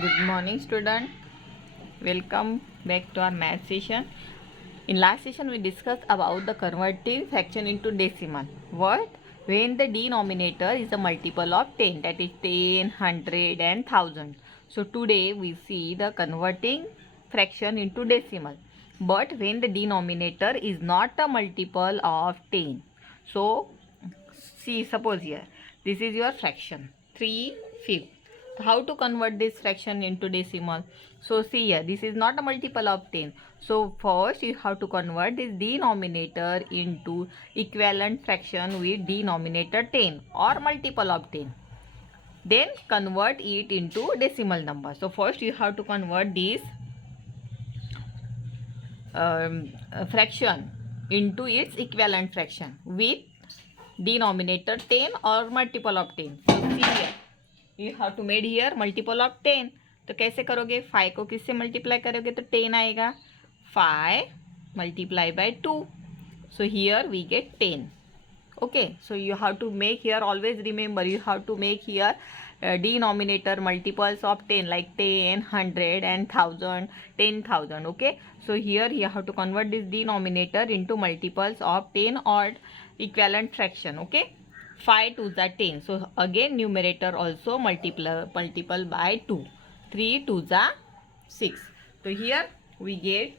Good morning, student. Welcome back to our math session. In last session, we discussed about the converting fraction into decimal. What? When the denominator is a multiple of 10, that is 10, 100 and 1000. So today we see the converting fraction into decimal. But when the denominator is not a multiple of 10. So see, suppose here, this is your fraction, 3/5. How to convert this fraction into decimal? So see here, this is not a multiple of 10. So first you have to convert this denominator into equivalent fraction with denominator 10 or multiple of 10. Then convert it into decimal number. So first you have to convert this fraction into its equivalent fraction with denominator 10 or multiple of 10. So see here, you have to made here multiple of 10. तो कैसे करोगे? 5 को किससे multiply करोगे तो 10 आएगा. 5 multiply by 2. So here we get 10. Okay, so you have to make here, always remember, you have to make here denominator multiples of 10 like 10, 100 and 1000, 10,000. Okay, so here you have to convert this denominator into multiples of 10 or equivalent fraction. Okay, 5 2s are 10. So again numerator also multiple by 2. 3 2s are 6. So here we get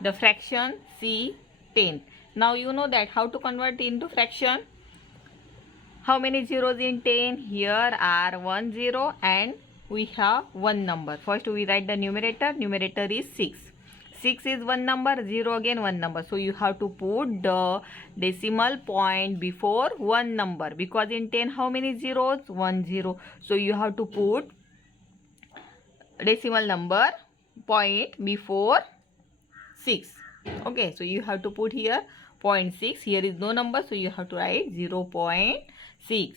the fraction C 10. Now you know that how to convert into fraction. How many zeros in 10? Here are 1 0 and we have one number. First we write the numerator. Numerator is 6. 6 is one number, 0 again one number. So you have to put the decimal point before one number. Because in 10 how many zeros? 1 0. So you have to put decimal number point before 6. Okay, so you have to put here 0.6. Here is no number, so you have to write 0.6.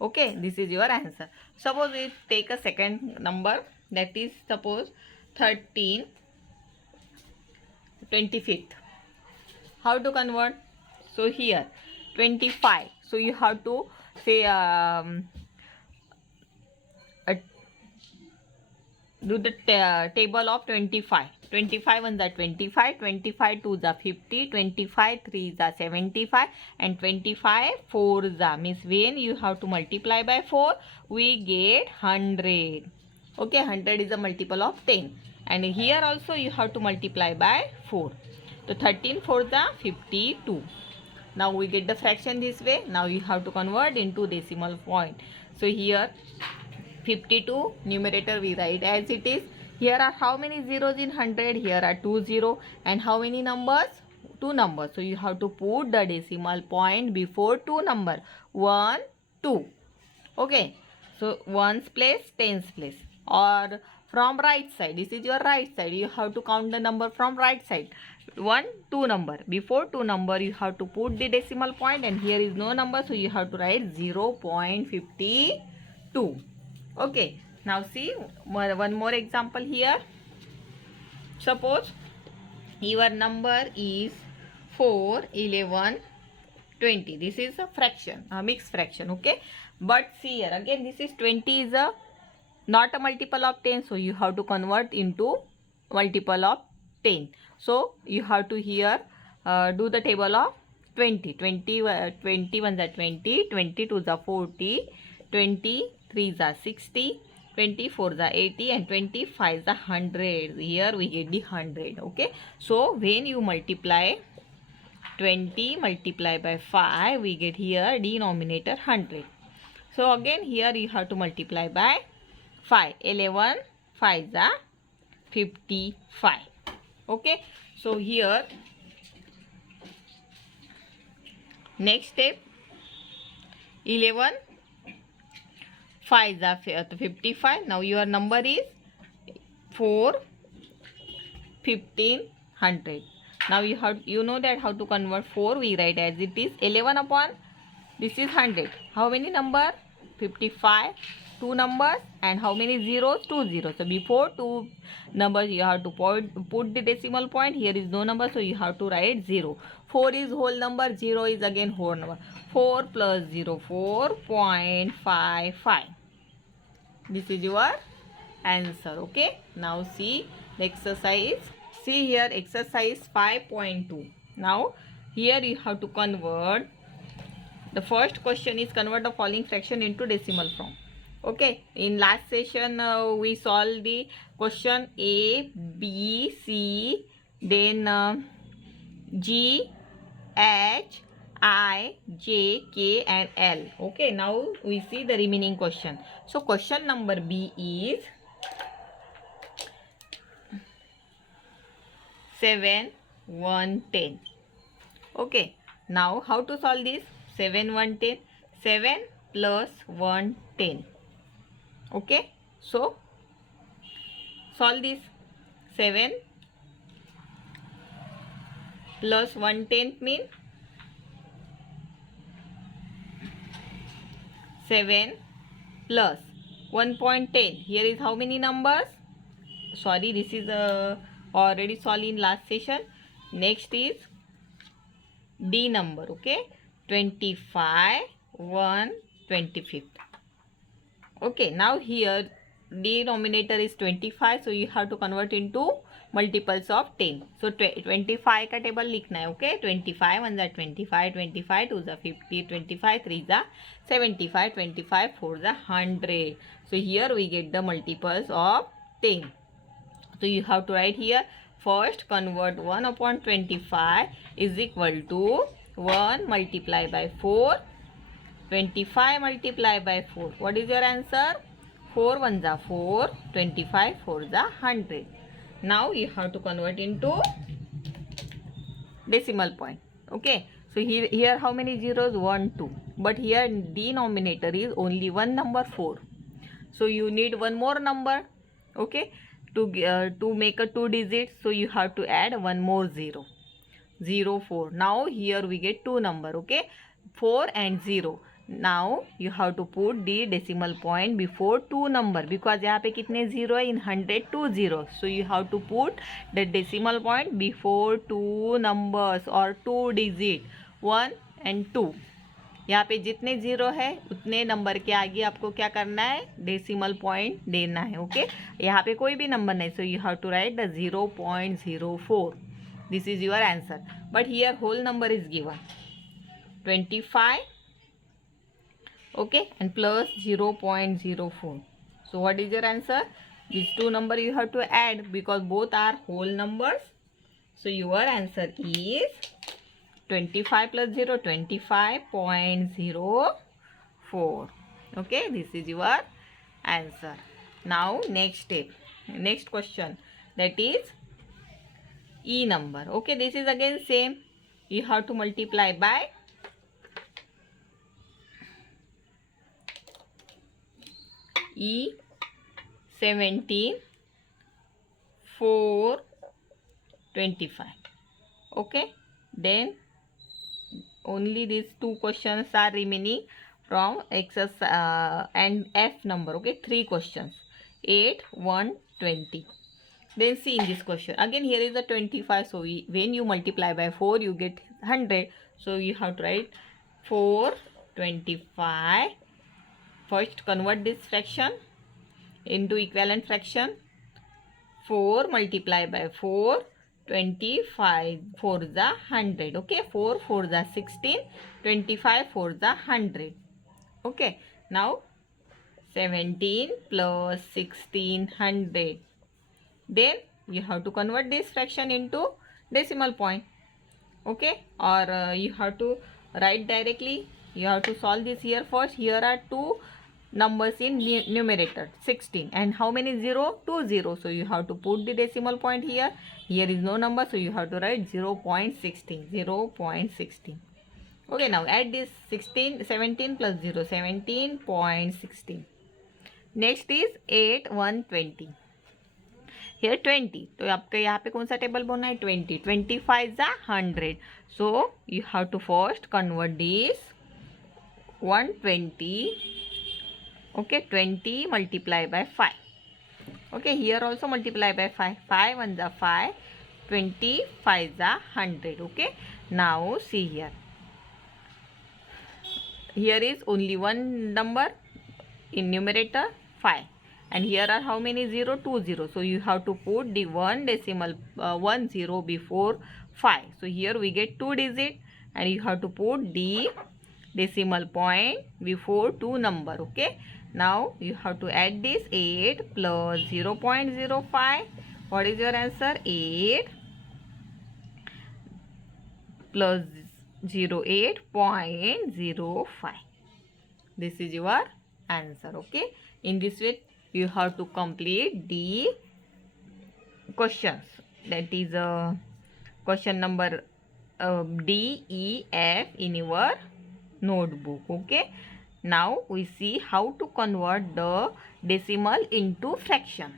Okay, this is your answer. Suppose we take a second number, that is suppose 13/25. How to convert? So here 25. So you have to say do the table of 25. 25 ones are 25, 25 twos are 50, 25 threes are 75 and 25 fours are, means when you have to multiply by 4 we get 100. Okay, 100 is a multiple of 10 and here also you have to multiply by 4. So 13 fours are 52. Now we get the fraction this way. Now you have to convert into decimal point. So here 52 numerator we write as it is. Here are how many zeros in 100? Here are 2 0 and how many numbers? 2 numbers. So you have to put the decimal point before 2 number. 1 2. Okay, so ones place, tens place, or from right side. This is your right side. You have to count the number from right side. 1 2 number. Before 2 number you have to put the decimal point and here is no number, so you have to write 0.52. Okay, now see one more example here. Suppose your number is 4 11 20. This is a fraction, a mixed fraction. Okay, but see here again, this is 20 is a not a multiple of 10, so you have to convert into multiple of 10. So you have to here do the table of 20. 21s are 20, 22s are 40, 23s are 60, 24s are 80 and 25s are 100. Here we get the 100. Okay, so when you multiply 20 multiply by 5 we get here denominator 100. So again here you have to multiply by 5. 11 5s are 55. Okay, so here next step, 11 5s are 55. Now your number is 4 1500. Now you know that how to convert 4 we write as it is. 11 upon this is 100. How many number? 55. 2 numbers and how many zeros? 2 zeros. So before 2 numbers you have to put the decimal point. Here is no number, so you have to write 0. 4 is whole number, 0 is again whole number. 4 plus 0 4.55. This is your answer. Okay, now see the exercise. See here, exercise 5.2. Now here you have to convert. The first question is convert the following fraction into decimal form. Okay, in last session we solved the question A, B, C, then G, H, I, J, K and L. Okay, now we see the remaining question. So question number B is 7, 1, 10. Okay, now how to solve this? 7, 1, 10. 7 plus 1, 10. Okay, so solve this. 7 plus 1/10 mean 7 plus 1.10. Here is how many numbers? Sorry, this is already solved in last session. Next is D number. Okay, 25, 1, 25th. Okay, now here denominator is 25, so you have to convert into multiples of 10. So 25 का table लिखना है. Okay, 25 1 जा 25, 25 2 जा 50, 25 3 जा 75, 25 4 जा 100. So here we get the multiples of 10. So you have to write here, first convert 1 upon 25 is equal to 1 multiplied by 4, 25 multiplied by 4. What is your answer? 4 1 जा 4, 25 4 जा 100. Now you have to convert into decimal point. Okay, so here how many zeros? 1 2, but here denominator is only one number 4, so you need one more number. Okay, to make a 2 digits, so you have to add one more 0, 0 4. Now here we get two number. Okay, 4 and 0. Now you have to put the decimal point before two number, because यहाँ पे कितने zero है? In 100 2 zeros, so you have to put the decimal point before two numbers or two digit 1 and 2. यहाँ पे जितने zero है उतने number के आगे आपको क्या करना है? डेसिमल पॉइंट देना है. ओके, यहाँ पे कोई भी नंबर नहीं, so you have to write the 0.04. This is your answer. But here whole number is given 25. Okay, and plus 0.04. So what is your answer? These two numbers you have to add because both are whole numbers. So your answer is 25 plus 0, 25.04. Okay, this is your answer. Now next step, next question, that is E number. Okay, this is again same. You have to multiply by E 17 4 25. Okay, then only these two questions are remaining from exercise and F number. Okay, 3 questions, 8 1 20. Then see in this question again, here is a 25, so when you multiply by 4 you get 100, so you have to write 4 25. First convert this fraction into equivalent fraction. 4 multiplied by 4, 25 4 is 100. Okay, 4 4 is 16, 25 4 is 100. Okay, now 17 plus 1600. Then you have to convert this fraction into decimal point. Okay, or you have to write directly. You have to solve this here first. Here are two numbers in numerator, 16, and how many 0? 2 0. So you have to put the decimal point here. Here is no number, so you have to write 0.16, 0.16. Okay, now add this 17 plus 0, 17.16. Next is 8 1 20. Here 20, तो आपके यहाँ पे कौन सा table बोलना है? 20. 25 is 100. So you have to first convert this 120. Okay, 20 multiplied by 5. Okay, here also multiply by 5. 5 1 is 5, 25 is 100. Okay, now see here. Here is only one number in numerator 5, and here are how many 0? 2 0. So you have to put the 1 0 before 5. So here we get 2 digit, and you have to put the decimal point before 2 number. Okay, now you have to add this 8 plus 0.05. What is your answer? 8 plus 08.05. This is your answer. Okay, in this way you have to complete the questions. That is question number D, E, F in your notebook. Okay, now we see how to convert the decimal into fraction.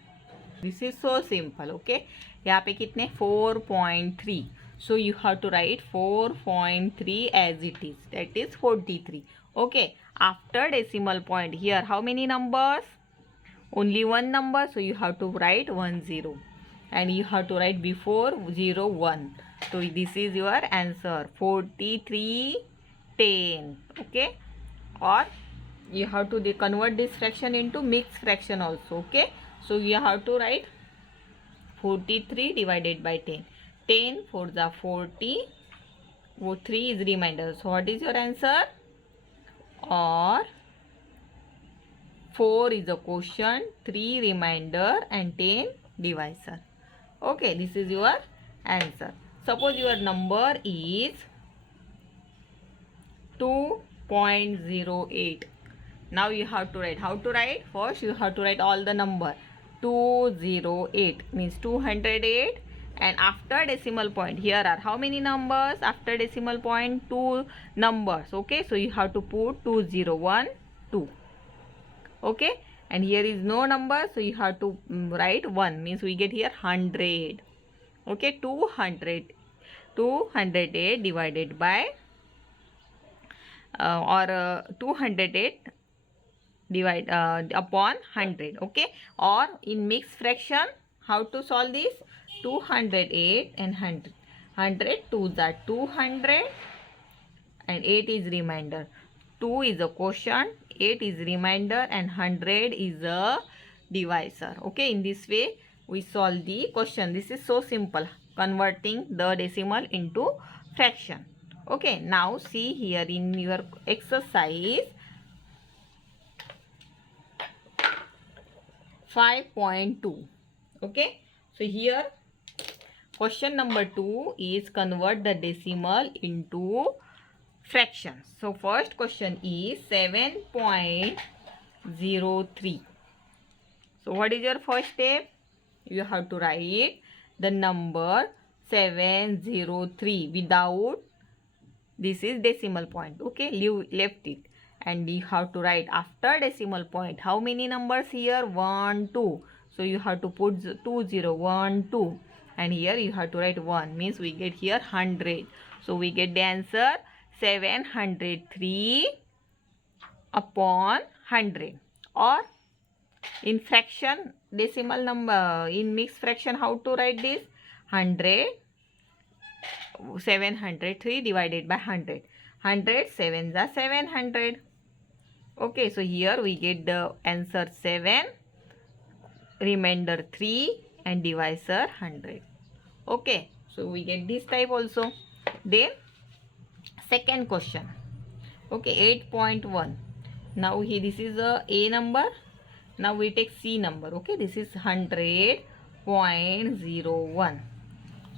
This is so simple. Okay, यहाँ पे कितने 4.3. So you have to write 4.3 as it is. That is 43. Okay, after decimal point, here how many numbers? Only one number. So you have to write 1 0, and you have to write before 0 1. So this is your answer, 4310. Okay, or you have to convert this fraction into mixed fraction also. Okay, so you have to write 43 divided by 10. 10 4 the 40. 3 is remainder. So what is your answer? Or 4 is the quotient, 3 remainder, and 10 divisor. Okay, this is your answer. Suppose your number is 2.08. Now you have to write. How to write? First you have to write all the number. 208 means 208, and after decimal point, here are how many numbers? After decimal point, 2 numbers. Okay, so you have to put 2012. Okay, and here is no number, so you have to write 1, means we get here 100. Okay, 208 divided by 208 divide upon 100. Okay, or in mixed fraction, how to solve this? 208 and 100. 100 2 that 200, and 8 is remainder. 2 is a quotient, 8 is remainder, and 100 is a divisor. Okay, in this way we solve the question. This is so simple, converting the decimal into fraction. Okay, now see here in your exercise 5.2. Okay, so here question number 2 is convert the decimal into fractions. So first question is 7.03. So what is your first step? You have to write the number 703 without this is decimal point. Okay, left it, and you have to write after decimal point how many numbers here? 1 2. So you have to put 20 1 2, and here you have to write 1, means we get here 100. So we get the answer 703 upon 100. Or in fraction, decimal number, in mixed fraction, how to write this? 703 divided by 100. 100 7 is 700. Okay, so here we get the answer 7, remainder 3, and divisor 100. Okay, so we get this type also. Then second question. Okay, 8.1. Now here this is a number. Now we take C number. Okay, this is 100.01.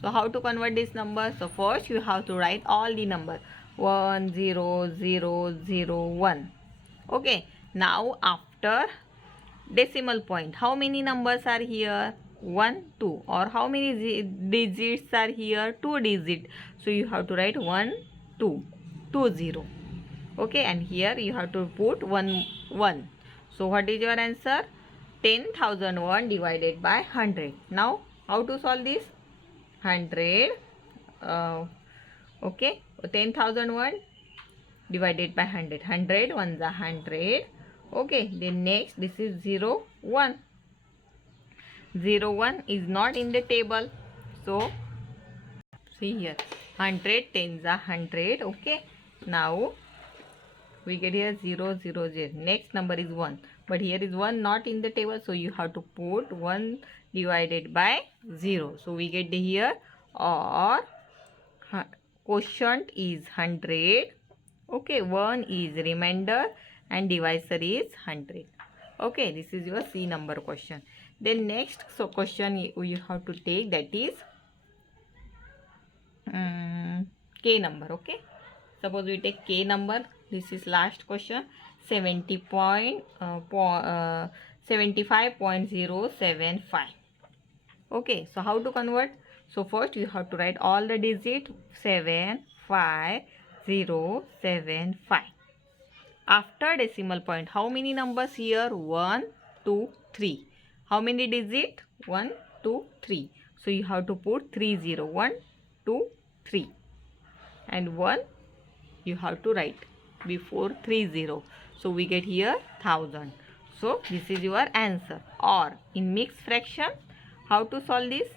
So how to convert this number? So first you have to write all the number 10001. Okay, now after decimal point, how many numbers are here? 1 2. Or how many digits are here? 2 digits. So you have to write 1 2 20. Okay, and here you have to put 1 1. So what is your answer? 10,001 divided by 100. Now how to solve this? 100 okay, 10,001 divided by 100. 100 1 is 100. Okay, then next this is 0 1. 0 1 is not in the table, so see here 100 10 is 100. Okay, now we get here 0 0 0. Next number is 1. but here is 1 not in the table, so you have to put 1 divided by 0. So we get here, or quotient is 100. Okay, 1 is remainder and divisor is 100. Okay, this is your C number question. Then next question you have to take, that is K number. Okay, suppose we take K number. This is last question. 75.075. Okay, so how to convert? So first you have to write all the digit 75075. After decimal point, how many numbers here? 1, 2, 3. How many digit? 1, 2, 3. So you have to put 30. 1, 2, 3. And 1 you have to write before 30. So we get here 1000. So this is your answer. Or in mixed fraction, how to solve this?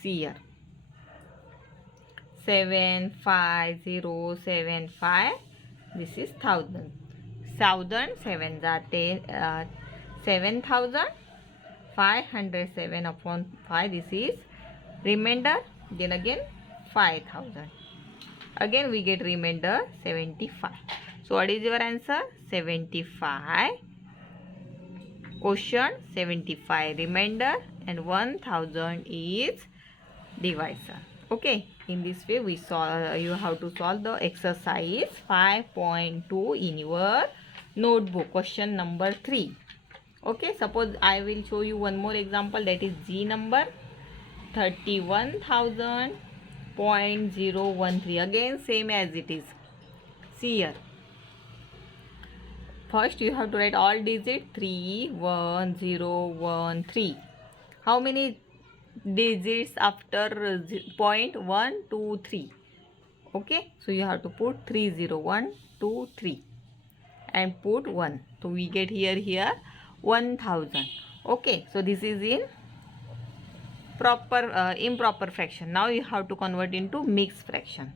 See here. 75075. This is 1000. 7 are 10. 7,000. 507 upon 5. This is remainder. Then again 5,000. Again we get remainder 75. So what is your answer? 75. Quotient 75 remainder, and 1000 is divisor. Okay, in this way we solve. You have to solve the exercise 5.2 in your notebook, question number 3. Okay, suppose I will show you one more example, that is G number 31,000.013. Again same as it is. See here. First you have to write all digits 31013. How many digits after point? 1, 2, 3. Okay, so you have to put 30, 1, 2, 3 and put 1. So we get here 1000. Okay, so this is in improper fraction. Now you have to convert into mixed fraction.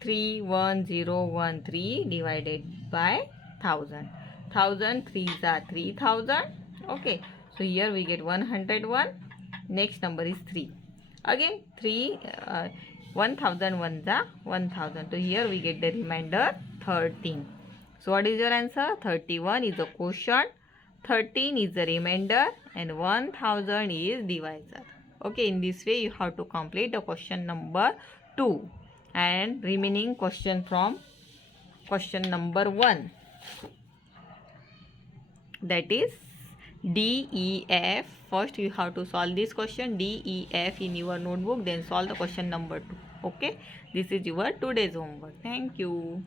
31013 divided by 1000. 1000 3s are 3000. Okay, so here we get 101. Next number is 3. Again 1000 ones are 1000. So here we get the remainder 13. So what is your answer? 31 is the quotient, 13 is the remainder, and 1000 is divisor. Okay, in this way you have to complete the question number 2 and remaining question from question number 1, that is D, E, F. First you have to solve this question D, E, F in your notebook, then solve the question number 2. Okay, this is your today's homework. Thank you.